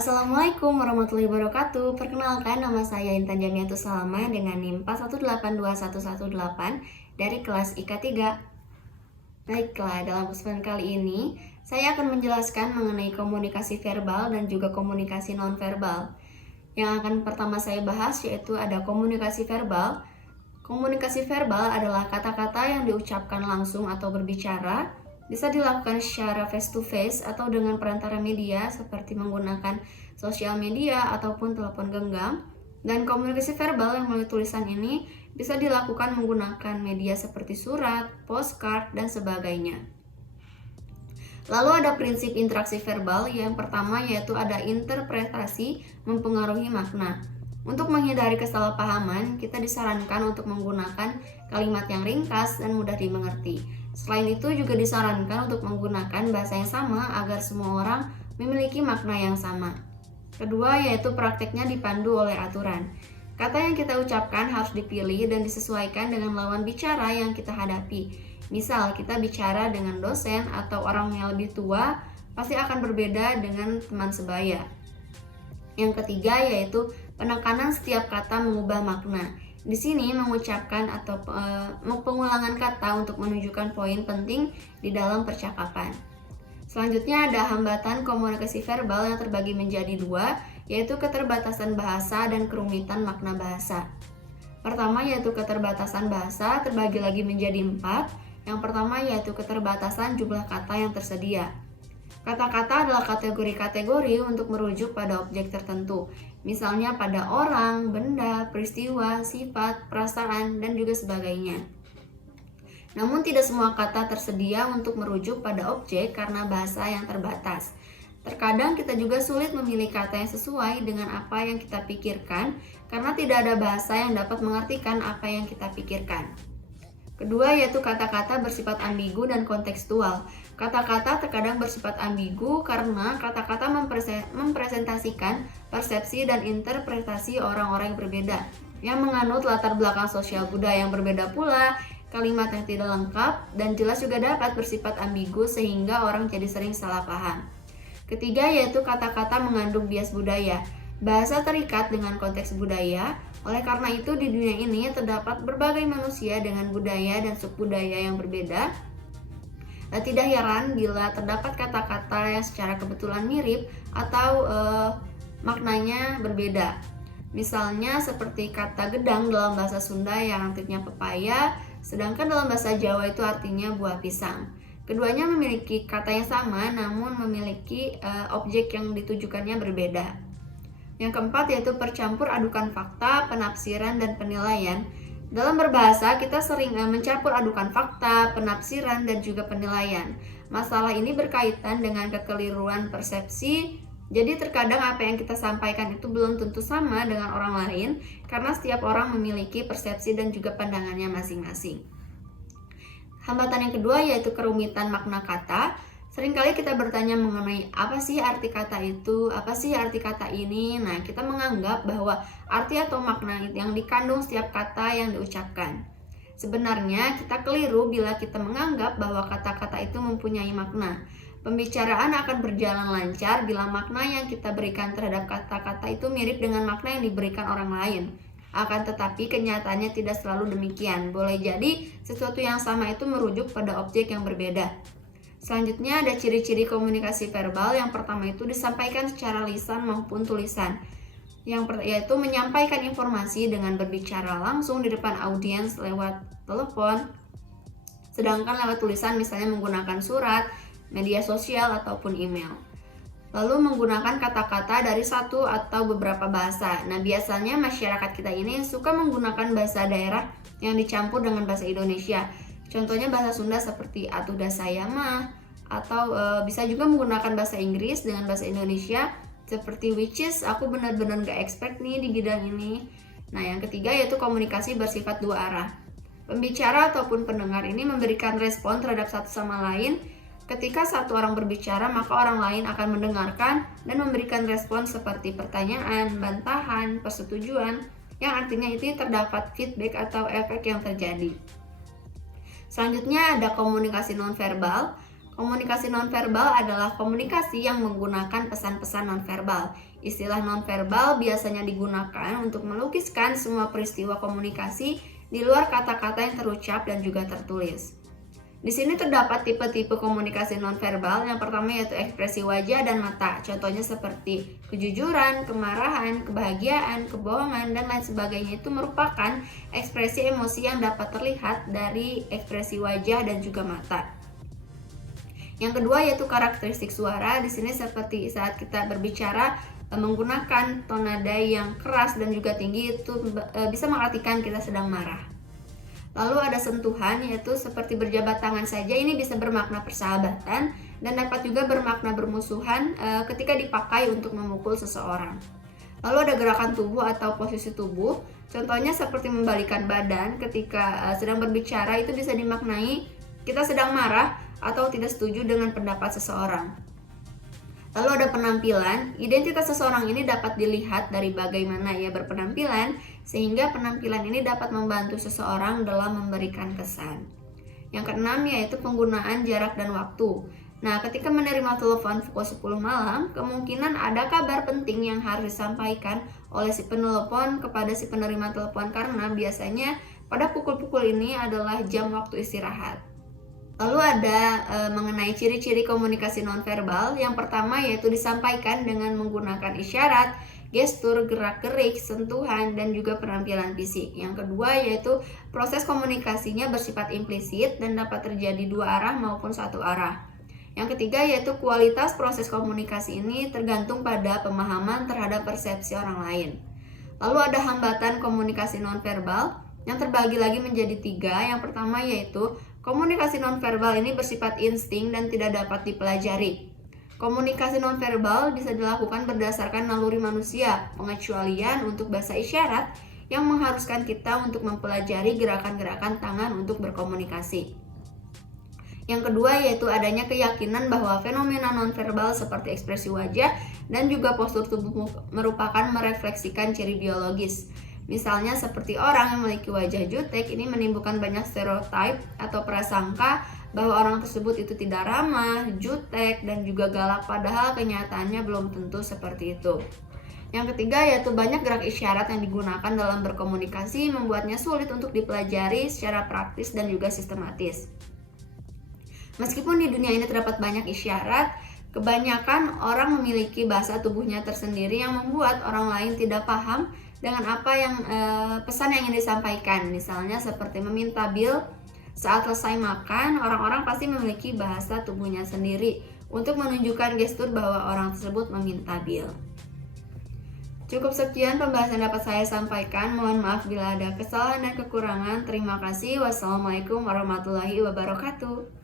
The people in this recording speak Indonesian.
Assalamualaikum warahmatullahi wabarakatuh. Perkenalkan, nama saya Intan Jamiatus Salama dengan NIM 4182118 dari kelas IK 3. Baiklah, dalam kesempatan kali ini saya akan menjelaskan mengenai komunikasi verbal dan juga komunikasi nonverbal. Yang akan pertama saya bahas yaitu ada komunikasi verbal. Komunikasi verbal adalah kata-kata yang diucapkan langsung atau berbicara, bisa dilakukan secara face to face atau dengan perantara media seperti menggunakan sosial media ataupun telepon genggam. Dan komunikasi verbal yang melalui tulisan ini bisa dilakukan menggunakan media seperti surat, postcard, dan sebagainya. Lalu ada prinsip interaksi verbal. Yang pertama yaitu ada interpretasi mempengaruhi makna. Untuk menghindari kesalahpahaman, kita disarankan untuk menggunakan kalimat yang ringkas dan mudah dimengerti. Selain itu juga disarankan untuk menggunakan bahasa yang sama agar semua orang memiliki makna yang sama. Kedua yaitu prakteknya dipandu oleh aturan. Kata yang kita ucapkan harus dipilih dan disesuaikan dengan lawan bicara yang kita hadapi. Misal kita bicara dengan dosen atau orang yang lebih tua, pasti akan berbeda dengan teman sebaya. Yang ketiga yaitu penekanan setiap kata mengubah makna. Di sini mengucapkan atau pengulangan kata untuk menunjukkan poin penting di dalam percakapan. Selanjutnya ada hambatan komunikasi verbal yang terbagi menjadi dua, yaitu keterbatasan bahasa dan kerumitan makna bahasa. Pertama yaitu keterbatasan bahasa terbagi lagi menjadi 4. Yang pertama yaitu keterbatasan jumlah kata yang tersedia. Kata-kata adalah kategori-kategori untuk merujuk pada objek tertentu, misalnya pada orang, benda, peristiwa, sifat, perasaan, dan juga sebagainya. Namun tidak semua kata tersedia untuk merujuk pada objek karena bahasa yang terbatas. Terkadang kita juga sulit memilih kata yang sesuai dengan apa yang kita pikirkan karena tidak ada bahasa yang dapat mengartikan apa yang kita pikirkan. Kedua yaitu kata-kata bersifat ambigu dan kontekstual. Kata-kata terkadang bersifat ambigu karena kata-kata mempresentasikan persepsi dan interpretasi orang-orang yang berbeda, yang menganut latar belakang sosial budaya yang berbeda pula. Kalimat yang tidak lengkap dan jelas juga dapat bersifat ambigu sehingga orang jadi sering salah paham. Ketiga yaitu kata-kata mengandung bias budaya. Bahasa terikat dengan konteks budaya, oleh karena itu di dunia ini terdapat berbagai manusia dengan budaya dan subbudaya yang berbeda. Tidak heran bila terdapat kata-kata yang secara kebetulan mirip atau maknanya berbeda. Misalnya seperti kata gedang dalam bahasa Sunda yang artinya pepaya, sedangkan dalam bahasa Jawa itu artinya buah pisang. Keduanya memiliki kata yang sama namun memiliki objek yang ditujukannya berbeda. Yang keempat yaitu percampur adukan fakta, penafsiran, dan penilaian. Dalam berbahasa kita sering mencampur adukan fakta, penafsiran, dan juga penilaian. Masalah ini berkaitan dengan kekeliruan persepsi. Jadi terkadang apa yang kita sampaikan itu belum tentu sama dengan orang lain karena setiap orang memiliki persepsi dan juga pandangannya masing-masing. Hambatan yang kedua yaitu kerumitan makna kata. Seringkali kita bertanya mengenai apa sih arti kata itu, apa sih arti kata ini. Nah, kita menganggap bahwa arti atau makna yang dikandung setiap kata yang diucapkan. Sebenarnya kita keliru bila kita menganggap bahwa kata-kata itu mempunyai makna. Pembicaraan akan berjalan lancar bila makna yang kita berikan terhadap kata-kata itu mirip dengan makna yang diberikan orang lain. Akan tetapi kenyataannya tidak selalu demikian. Boleh jadi sesuatu yang sama itu merujuk pada objek yang berbeda. Selanjutnya ada ciri-ciri komunikasi verbal. Yang pertama itu disampaikan secara lisan maupun tulisan. Yaitu menyampaikan informasi dengan berbicara langsung di depan audiens lewat telepon. Sedangkan lewat tulisan misalnya menggunakan surat, media sosial, ataupun email. Lalu menggunakan kata-kata dari satu atau beberapa bahasa. Nah, biasanya masyarakat kita ini suka menggunakan bahasa daerah yang dicampur dengan bahasa Indonesia. Contohnya bahasa Sunda seperti atuh da saya mah, atau bisa juga menggunakan bahasa Inggris dengan bahasa Indonesia seperti which is aku benar-benar gak expect nih di bidang ini. Nah, yang ketiga yaitu komunikasi bersifat dua arah. Pembicara ataupun pendengar ini memberikan respon terhadap satu sama lain. Ketika satu orang berbicara, maka orang lain akan mendengarkan dan memberikan respon seperti pertanyaan, bantahan, persetujuan, yang artinya itu terdapat feedback atau efek yang terjadi. Selanjutnya ada komunikasi nonverbal. Komunikasi nonverbal adalah komunikasi yang menggunakan pesan-pesan nonverbal. Istilah nonverbal biasanya digunakan untuk melukiskan semua peristiwa komunikasi di luar kata-kata yang terucap dan juga tertulis. Di sini terdapat tipe-tipe komunikasi nonverbal. Yang pertama yaitu ekspresi wajah dan mata. Contohnya seperti kejujuran, kemarahan, kebahagiaan, kebohongan, dan lain sebagainya. Itu merupakan ekspresi emosi yang dapat terlihat dari ekspresi wajah dan juga mata. Yang kedua yaitu karakteristik suara. Di sini seperti saat kita berbicara menggunakan tone nada yang keras dan juga tinggi, itu bisa mengartikan kita sedang marah. Lalu ada sentuhan, yaitu seperti berjabat tangan saja. Ini bisa bermakna persahabatan dan dapat juga bermakna bermusuhan ketika dipakai untuk memukul seseorang. Lalu ada gerakan tubuh atau posisi tubuh. Contohnya seperti membalikan badan ketika sedang berbicara, itu bisa dimaknai kita sedang marah atau tidak setuju dengan pendapat seseorang. Lalu ada penampilan. Identitas seseorang ini dapat dilihat dari bagaimana ia berpenampilan, sehingga penampilan ini dapat membantu seseorang dalam memberikan kesan. Yang keenam yaitu penggunaan jarak dan waktu. Nah, ketika menerima telepon pukul 10 malam, kemungkinan ada kabar penting yang harus disampaikan oleh si penelepon kepada si penerima telepon, karena biasanya pada pukul-pukul ini adalah jam waktu istirahat. Lalu ada mengenai ciri-ciri komunikasi nonverbal. Yang pertama yaitu disampaikan dengan menggunakan isyarat, gestur, gerak-gerik, sentuhan, dan juga penampilan fisik. Yang kedua yaitu proses komunikasinya bersifat implisit dan dapat terjadi dua arah maupun satu arah. Yang ketiga yaitu kualitas proses komunikasi ini tergantung pada pemahaman terhadap persepsi orang lain. Lalu ada hambatan komunikasi nonverbal yang terbagi lagi menjadi 3. Yang pertama yaitu komunikasi nonverbal ini bersifat insting dan tidak dapat dipelajari. Komunikasi nonverbal bisa dilakukan berdasarkan naluri manusia, pengecualian untuk bahasa isyarat yang mengharuskan kita untuk mempelajari gerakan-gerakan tangan untuk berkomunikasi. Yang kedua yaitu adanya keyakinan bahwa fenomena nonverbal seperti ekspresi wajah dan juga postur tubuh merupakan merefleksikan ciri biologis. Misalnya seperti orang yang memiliki wajah jutek, ini menimbulkan banyak stereotip atau prasangka bahwa orang tersebut itu tidak ramah, jutek, dan juga galak, padahal kenyataannya belum tentu seperti itu. Yang ketiga yaitu banyak gerak isyarat yang digunakan dalam berkomunikasi membuatnya sulit untuk dipelajari secara praktis dan juga sistematis. Meskipun di dunia ini terdapat banyak isyarat, kebanyakan orang memiliki bahasa tubuhnya tersendiri yang membuat orang lain tidak paham dengan apa yang pesan yang ingin disampaikan. Misalnya seperti meminta bil saat selesai makan, orang-orang pasti memiliki bahasa tubuhnya sendiri untuk menunjukkan gestur bahwa orang tersebut meminta bil. Cukup sekian pembahasan dapat saya sampaikan. Mohon maaf bila ada kesalahan dan kekurangan. Terima kasih. Wassalamualaikum warahmatullahi wabarakatuh.